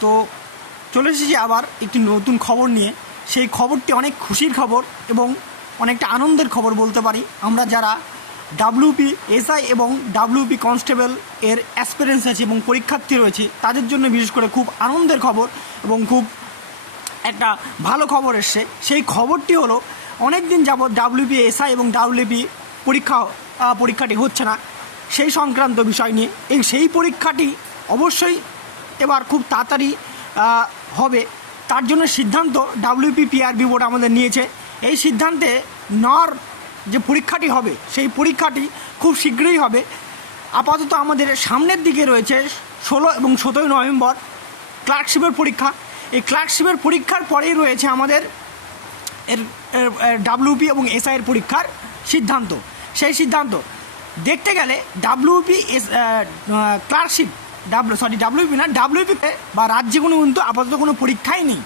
তো চলে এসেছি আবার একটি নতুন খবর নিয়ে। সেই খবরটি অনেক খুশির খবর এবং অনেকটা আনন্দের খবর বলতে পারি। আমরা যারা ডাব্লিউপি এসআই এবং ডাব্লিউপি কনস্টেবল এর অ্যাসপিরেন্স আছে এবং পরীক্ষার্থী রয়েছে, তাদের জন্য বিশেষ করে খুব আনন্দের খবর এবং খুব একটা ভালো খবর এসছে। সেই খবরটি হলো অনেক দিন যাবৎ ডাব্লিউপি এসআই এবং ডাব্লিউপি পরীক্ষা পরীক্ষাটি হচ্ছে না। সেই সংক্রান্ত বিষয় নিয়ে। এবং সেই পরীক্ষাটি অবশ্যই এবার খুব তাড়াতাড়ি হবে। তার জন্য সিদ্ধান্ত ডাব্লিউপি পিআরবি বোর্ড আমাদের নিয়েছে। এই সিদ্ধান্তে নর যে পরীক্ষাটি হবে, সেই পরীক্ষাটি খুব শীঘ্রই হবে। আপাতত আমাদের সামনের দিকে রয়েছে ষোলো এবং সতেরোই নভেম্বর ক্লার্কশিপের পরীক্ষা। এই ক্লার্কশিপের পরীক্ষার পরেই রয়েছে আমাদের এর ডাব্লিউপি এবং এসআইয়ের পরীক্ষার সিদ্ধান্ত। সেই সিদ্ধান্ত দেখতে গেলে WP S clerkship W sorry WP না ডাব্লিউপিতে বা রাজ্যে কোনো কিন্তু আপাতত কোনো পরীক্ষাই নেই।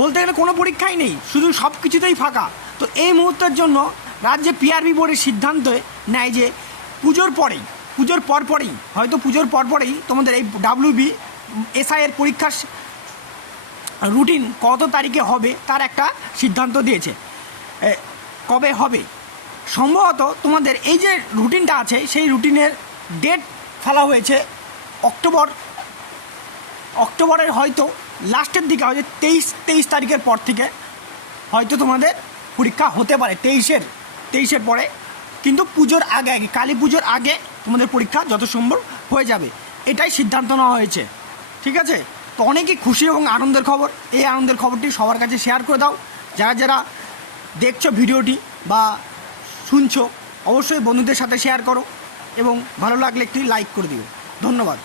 বলতে গেলে কোনো পরীক্ষাই নেই, শুধু সব কিছুতেই ফাঁকা। তো এই মুহূর্তের জন্য রাজ্যে পিআরবি বোর্ডের সিদ্ধান্ত নেয় যে পুজোর পরেই, পুজোর পর পরেই, হয়তো পুজোর পর পরেই তোমাদের এই ডাব্লিউবি এসআইয়ের পরীক্ষার রুটিন কত তারিখে হবে তার একটা সিদ্ধান্ত দিয়েছে। কবে হবে? সম্ভবত তোমাদের এই যে রুটিনটা আছে, সেই রুটিনের ডেট ফেলা হয়েছে অক্টোবর। অক্টোবরের হয়তো লাস্টের দিকে, হয়তো তেইশ তেইশ তারিখের পর থেকে হয়তো তোমাদের পরীক্ষা হতে পারে, তেইশের তেইশের পরে। কিন্তু পুজোর আগে আগে, কালী পুজোর আগে তোমাদের পরীক্ষা যত সম্ভব হয়ে যাবে। এটাই সিদ্ধান্ত নেওয়া হয়েছে। ঠিক আছে? তো অনেকই খুশি এবং আনন্দের খবর। এই আনন্দের খবরটি সবার কাছে শেয়ার করে দাও। যারা যারা দেখছ ভিডিওটি বা শুনছো, অবশ্যই বন্ধুদের সাথে শেয়ার করো এবং ভালো লাগলে একটি লাইক করে দিও। ধন্যবাদ।